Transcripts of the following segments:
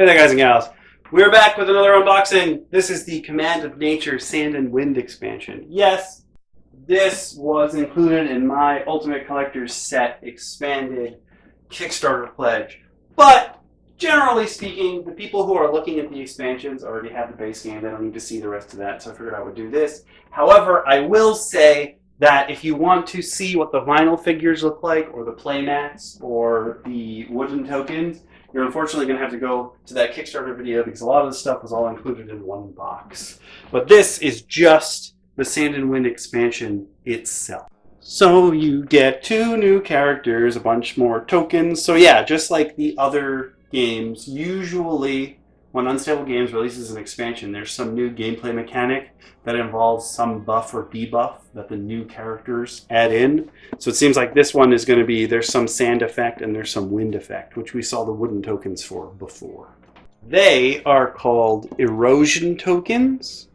Hey there, guys and gals. We're back with another unboxing. This is the Command of Nature Sand and Wind expansion. Yes, this was included in my Ultimate Collector's Set Expanded Kickstarter pledge. But, generally speaking, the people who are looking at the expansions already have the base game. They don't need to see the rest of that, so I figured I would do this. However, I will say that if you want to see what the vinyl figures look like, or the playmats, or the wooden tokens, you're unfortunately going to have to go to that Kickstarter video because a lot of the stuff was all included in one box. But this is just the Sand and Wind expansion itself. So you get 2 new characters, a bunch more tokens. So yeah, just like the other games, usually when Unstable Games releases an expansion, there's some new gameplay mechanic that involves some buff or debuff that the new characters add in. So it seems like this one is going to be, there's some sand effect and there's some wind effect, which we saw the wooden tokens for before. They are called erosion tokens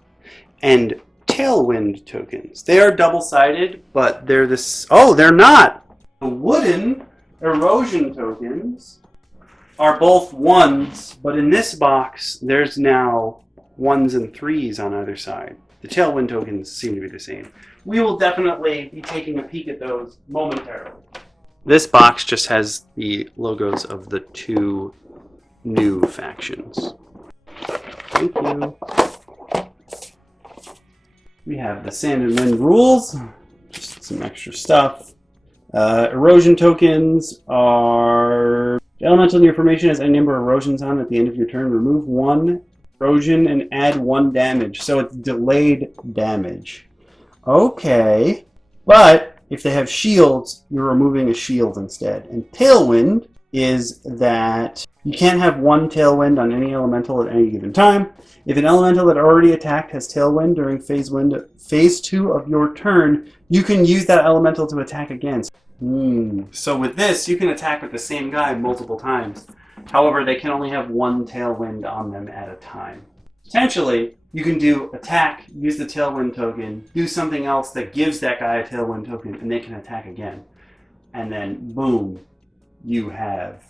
and tailwind tokens. They are double-sided, but they're this. Oh, they're not! The wooden erosion tokens are both 1s, but in this box, there's now 1s and 3s on either side. The tailwind tokens seem to be the same. We will definitely be taking a peek at those momentarily. This box just has the logos of the 2 new factions. Thank you. We have the Sand and Wind rules, just some extra stuff. Erosion tokens are... The elemental in your formation has any number of erosions on at the end of your turn. Remove 1 erosion and add 1 damage. So it's delayed damage. Okay. But if they have shields, you're removing a shield instead. And Tailwind is that you can't have 1 Tailwind on any elemental at any given time. If an elemental that already attacked has Tailwind during phase 2 of your turn, you can use that elemental to attack again. So with this, you can attack with the same guy multiple times. However, they can only have 1 Tailwind on them at a time. Potentially, you can do attack, use the Tailwind token, do something else that gives that guy a Tailwind token, and they can attack again. And then, boom, you have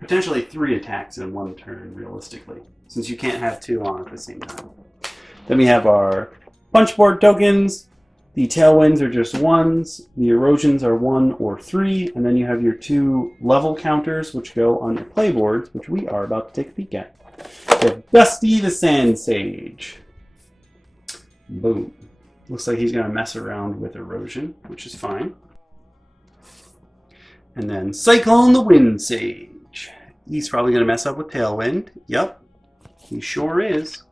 potentially 3 attacks in 1 turn, realistically, since you can't have 2 on at the same time. Then we have our punchboard tokens. The tailwinds are just 1s, the erosions are 1 or 3, and then you have your 2 level counters which go on your playboards, which we are about to take a peek at. We have Dusty the Sand Sage. Boom. Looks like he's going to mess around with erosion, which is fine. And then Cyclone the Wind Sage. He's probably going to mess up with Tailwind. Yep, he sure is.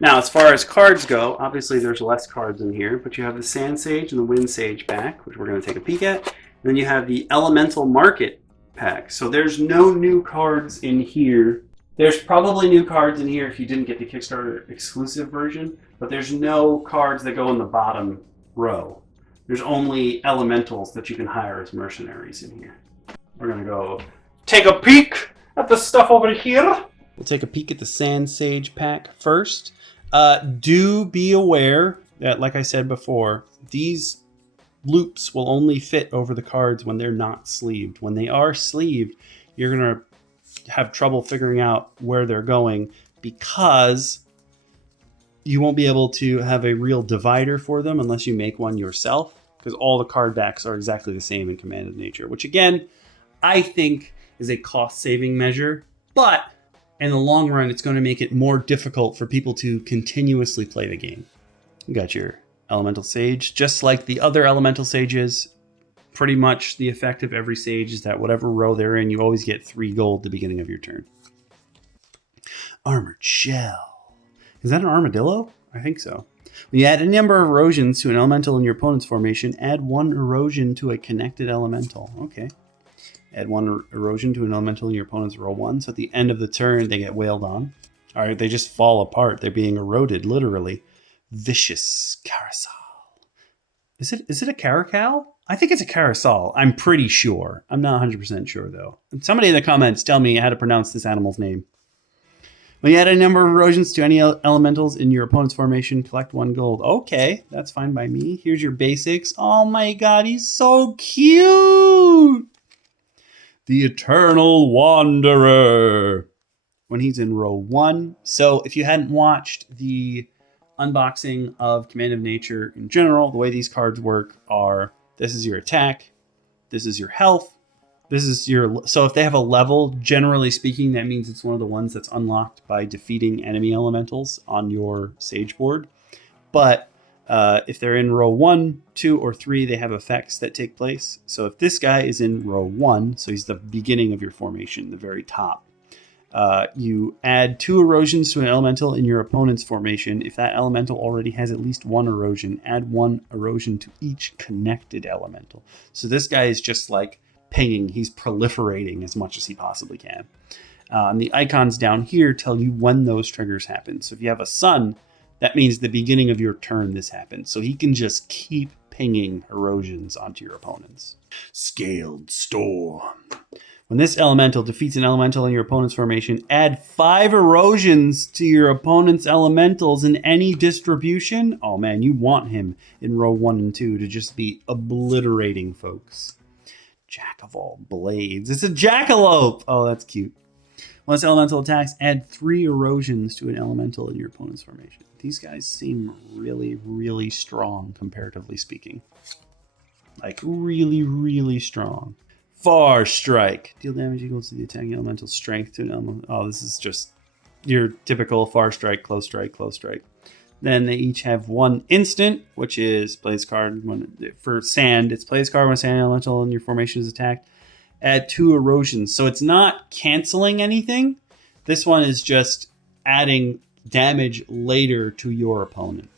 Now, as far as cards go, obviously there's less cards in here, but you have the Sand Sage and the Wind Sage pack, which we're going to take a peek at. And then you have the Elemental Market pack. So there's no new cards in here. There's probably new cards in here if you didn't get the Kickstarter exclusive version, but there's no cards that go in the bottom row. There's only elementals that you can hire as mercenaries in here. We're going to go take a peek at the stuff over here. We'll take a peek at the Sand Sage pack first. Do be aware that, like I said before, these loops will only fit over the cards when they're not sleeved. When they are sleeved, you're going to have trouble figuring out where they're going because you won't be able to have a real divider for them unless you make one yourself, because all the card backs are exactly the same in Command of Nature, which again, I think is a cost-saving measure, but in the long run, it's going to make it more difficult for people to continuously play the game. You got your Elemental Sage. Just like the other Elemental Sages, pretty much the effect of every Sage is that whatever row they're in, you always get 3 gold at the beginning of your turn. Armored Shell. Is that an armadillo? I think so. When you add any number of erosions to an elemental in your opponent's formation, add 1 erosion to a connected elemental. Okay. Add 1 erosion to an elemental in your opponent's row 1. So at the end of the turn, they get wailed on. All right, they just fall apart. They're being eroded, literally. Vicious Carousel. Is it a caracal? I think it's a carousel. I'm pretty sure. I'm not 100% sure, though. Somebody in the comments tell me how to pronounce this animal's name. When you add a number of erosions to any elementals in your opponent's formation, collect 1 gold. Okay, that's fine by me. Here's your basics. Oh my god, he's so cute! The Eternal Wanderer. when he's in row 1. So if you hadn't watched the unboxing of Command of Nature in general, the way these cards work are, this is your attack, this is your health, this is your... So if they have a level, generally speaking, that means it's one of the ones that's unlocked by defeating enemy elementals on your Sage board. But if they're in row 1, 2, or 3, they have effects that take place. So if this guy is in row 1, so he's the beginning of your formation, the very top, you add 2 erosions to an elemental in your opponent's formation. If that elemental already has at least 1 erosion, add 1 erosion to each connected elemental. So this guy is just like pinging. He's proliferating as much as he possibly can. And the icons down here tell you when those triggers happen. So if you have a sun, that means the beginning of your turn this happens. So he can just keep pinging erosions onto your opponents. Scaled Storm. When this elemental defeats an elemental in your opponent's formation, add 5 erosions to your opponent's elementals in any distribution. Oh man, you want him in row 1 and 2 to just be obliterating folks. Jack of all blades. It's a jackalope! Oh, that's cute. When this elemental attacks, add 3 erosions to an elemental in your opponent's formation. These guys seem really, really strong, comparatively speaking. Like, really, really strong. Far Strike. Deal damage equal to the attacking elemental strength to an elemental. Oh, this is just your typical Far Strike, Close Strike, Close Strike. Then they each have 1 instant, which is plays card. For sand, it's plays card when a sand elemental in your formation is attacked. Add 2 erosions. So it's not canceling anything. This one is just adding damage later to your opponent.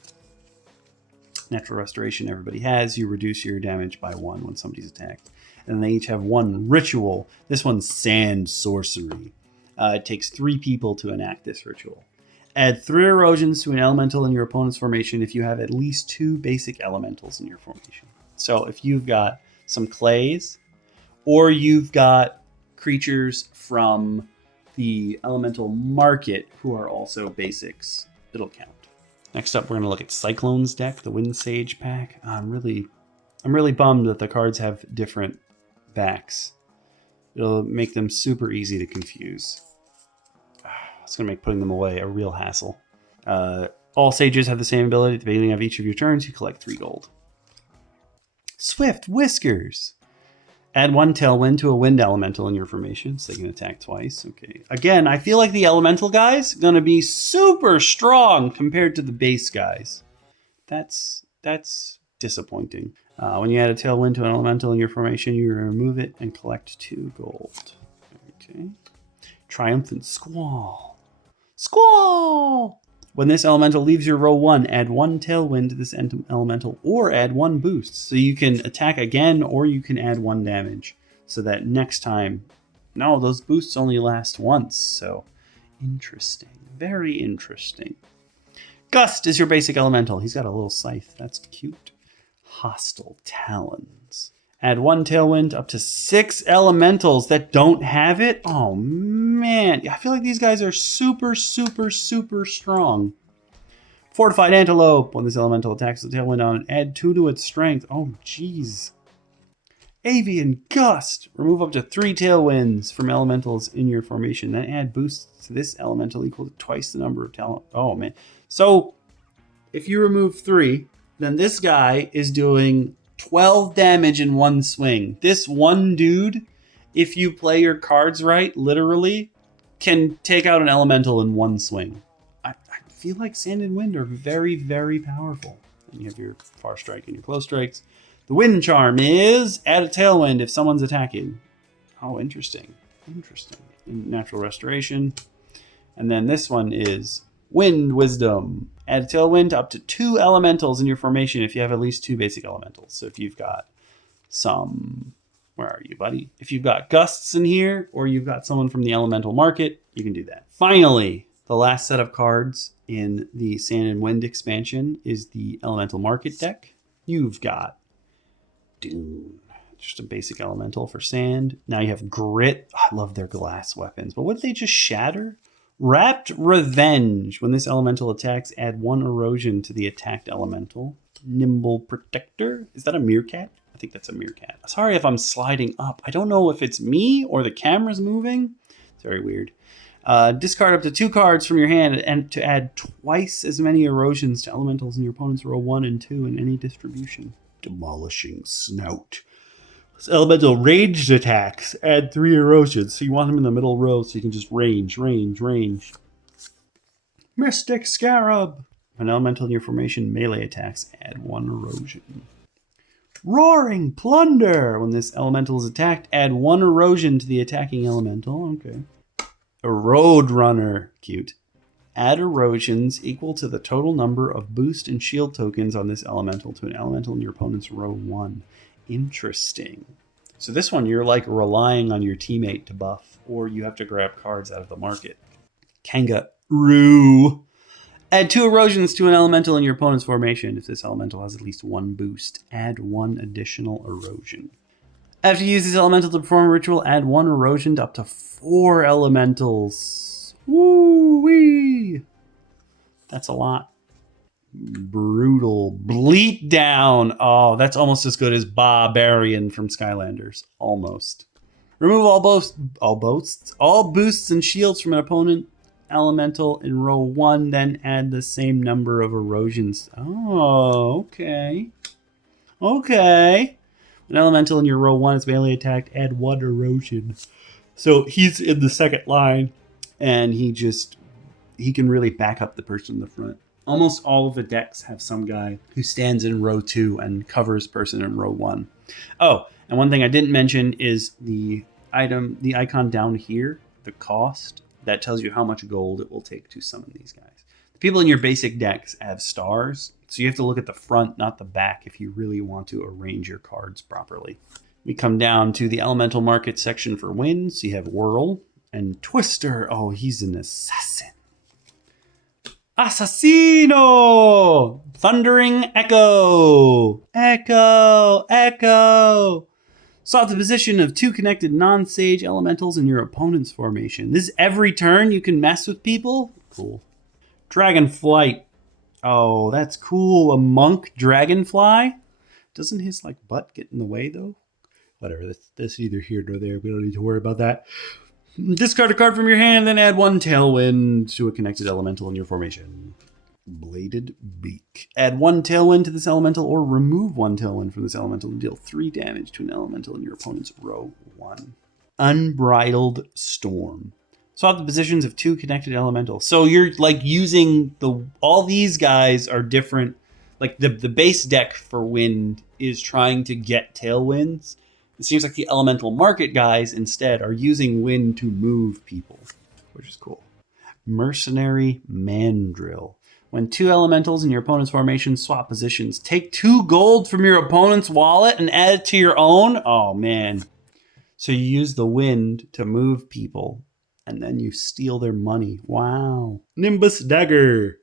Natural Restoration everybody has. You reduce your damage by 1 when somebody's attacked. And they each have 1 ritual. This one's Sand Sorcery. It takes 3 people to enact this ritual. Add 3 erosions to an elemental in your opponent's formation if you have at least 2 basic elementals in your formation. So if you've got some clays, or you've got creatures from the elemental market who are also basics, it'll count. Next up, we're going to look at Cyclone's deck, the Wind Sage pack. I'm really bummed that the cards have different backs. It'll make them super easy to confuse. It's going to make putting them away a real hassle. All sages have the same ability. At the beginning of each of your turns, you collect 3 gold. Swift Whiskers. Add 1 tailwind to a wind elemental in your formation, so they can attack twice. Okay. Again, I feel like the elemental guys are going to be super strong compared to the base guys. That's disappointing. When you add a tailwind to an elemental in your formation, you remove it and collect 2 gold. Okay. Triumphant Squall. Squall! When this elemental leaves your row 1, add 1 tailwind to this elemental or add 1 boost. So you can attack again or you can add 1 damage. So that next time... No, those boosts only last once. So interesting. Very interesting. Gust is your basic elemental. He's got a little scythe. That's cute. Hostile Talons. Add 1 tailwind up to 6 elementals that don't have it. Oh, man. I feel like these guys are super, super, super strong. Fortified Antelope. When this elemental attacks the tailwind on it, add 2 to its strength. Oh, jeez. Avian Gust. Remove up to 3 tailwinds from elementals in your formation. Then add boosts to this elemental equal to twice the number of talent. Oh, man. So, if you remove 3, then this guy is doing 12 damage in 1 swing. This one dude, if you play your cards right, literally, can take out an elemental in 1 swing. I feel like Sand and Wind are very, very powerful. And you have your Far Strike and your Close Strikes. The Wind Charm is add a tailwind if someone's attacking. Oh, interesting. Interesting. And Natural Restoration. And then this one is Wind Wisdom. Add a tailwind to up to 2 elementals in your formation if you have at least 2 basic elementals. So if you've got some... Where are you, buddy? If you've got gusts in here, or you've got someone from the elemental market, you can do that. Finally, the last set of cards in the Sand and Wind expansion is the elemental market deck. You've got Dune, just a basic elemental for sand. Now you have Grit. I love their glass weapons, but what did they just shatter? Wrapped Revenge. When this elemental attacks, add 1 erosion to the attacked elemental. Nimble Protector. Is that a meerkat? I think that's a meerkat. Sorry if I'm sliding up. I don't know if it's me or the camera's moving. It's very weird. Discard up to 2 cards from your hand and to add twice as many erosions to elementals in your opponent's row 1 and 2 in any distribution. Demolishing Snout. This elemental ranged attacks add 3 erosions. So you want him in the middle row so you can just range. Mystic Scarab. An elemental in your formation melee attacks add 1 erosion. Roaring Plunder. When this elemental is attacked, add 1 erosion to the attacking elemental. Okay. A Road Runner. Cute. Add erosions equal to the total number of boost and shield tokens on this elemental to an elemental in your opponent's row 1. Interesting. So this one, you're like relying on your teammate to buff, or you have to grab cards out of the market. Kangaroo. Add 2 erosions to an elemental in your opponent's formation. If this elemental has at least 1 boost, add 1 additional erosion. After you use this elemental to perform a ritual, add 1 erosion to up to 4 elementals. Woo-wee! That's a lot. Brutal. Bleat Down. Oh, that's almost as good as Barbarian from Skylanders. Almost. Remove all boosts and shields from an opponent elemental in row 1, then add the same number of erosions. Oh, okay. Okay. An elemental in your row 1 is melee attacked, add 1 erosion. So he's in the second line, and he can really back up the person in the front. Almost all of the decks have some guy who stands in row 2 and covers person in row 1. Oh, and one thing I didn't mention is the icon down here, the cost. That tells you how much gold it will take to summon these guys. The people in your basic decks have stars, so you have to look at the front, not the back, if you really want to arrange your cards properly. We come down to the elemental market section for wins. So you have Whirl and Twister. Oh, he's an assassin. Assassino! Thundering Echo! Echo! Sought the position of 2 connected non-sage elementals in your opponent's formation. This is every turn you can mess with people? Cool. Dragonflight. Oh, that's cool. A monk dragonfly? Doesn't his butt get in the way though? Whatever, that's neither here nor there. We don't need to worry about that. Discard a card from your hand, then add 1 tailwind to a connected elemental in your formation. Bladed Beak. Add 1 tailwind to this elemental or remove 1 tailwind from this elemental and deal 3 damage to an elemental in your opponent's row 1. Unbridled Storm. Swap the positions of 2 connected elementals. So you're using all these guys are different. The base deck for wind is trying to get tailwinds. It seems like the elemental market guys instead are using wind to move people, which is cool. Mercenary Mandrill. When 2 elementals in your opponent's formation swap positions, take 2 gold from your opponent's wallet and add it to your own. Oh, man. So you use the wind to move people, and then you steal their money. Wow. Nimbus Dagger.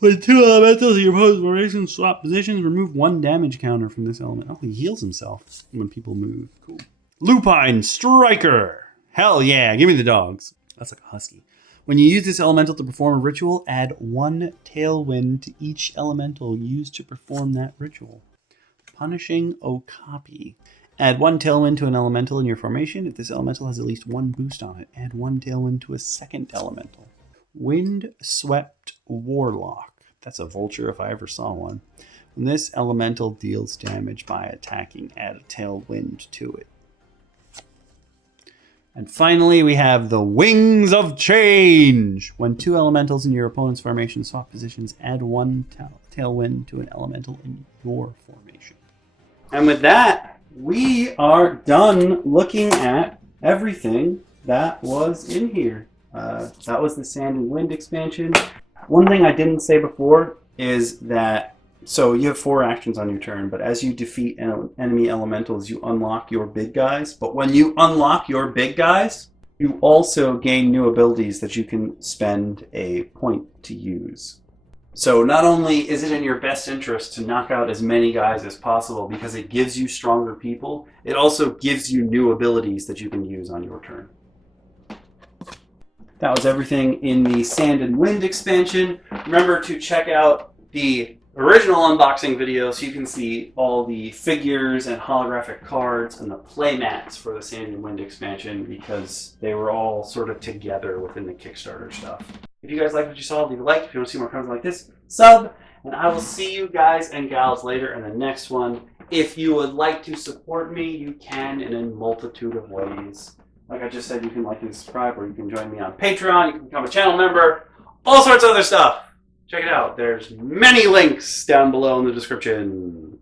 When 2 elementals in your opponent's formation swap positions, remove 1 damage counter from this element. Oh, he heals himself when people move. Cool. Lupine Striker. Hell yeah. Give me the dogs. That's like a husky. When you use this elemental to perform a ritual, add 1 tailwind to each elemental used to perform that ritual. Punishing Okapi. Add 1 tailwind to an elemental in your formation. If this elemental has at least 1 boost on it, add 1 tailwind to a second elemental. Windswept Warlock. That's a vulture if I ever saw one. When this elemental deals damage by attacking, add a tailwind to it. And finally, we have the Wings of Change. When 2 elementals in your opponent's formation swap positions, add 1 tailwind to an elemental in your formation. And with that, we are done looking at everything that was in here. That was the Sand and Wind expansion. One thing I didn't say before is that, so you have 4 actions on your turn, but as you defeat enemy elementals, you unlock your big guys. But when you unlock your big guys, you also gain new abilities that you can spend a point to use. So not only is it in your best interest to knock out as many guys as possible because it gives you stronger people, it also gives you new abilities that you can use on your turn. That was everything in the Sand and Wind expansion. Remember to check out the original unboxing video so you can see all the figures and holographic cards and the play mats for the Sand and Wind expansion, because they were all sort of together within the Kickstarter stuff. If you guys like what you saw, leave a like. If you want to see more content like this, sub. And I will see you guys and gals later in the next one. If you would like to support me, you can in a multitude of ways. Like I just said, you can like and subscribe, or you can join me on Patreon. You can become a channel member. All sorts of other stuff. Check it out. There's many links down below in the description.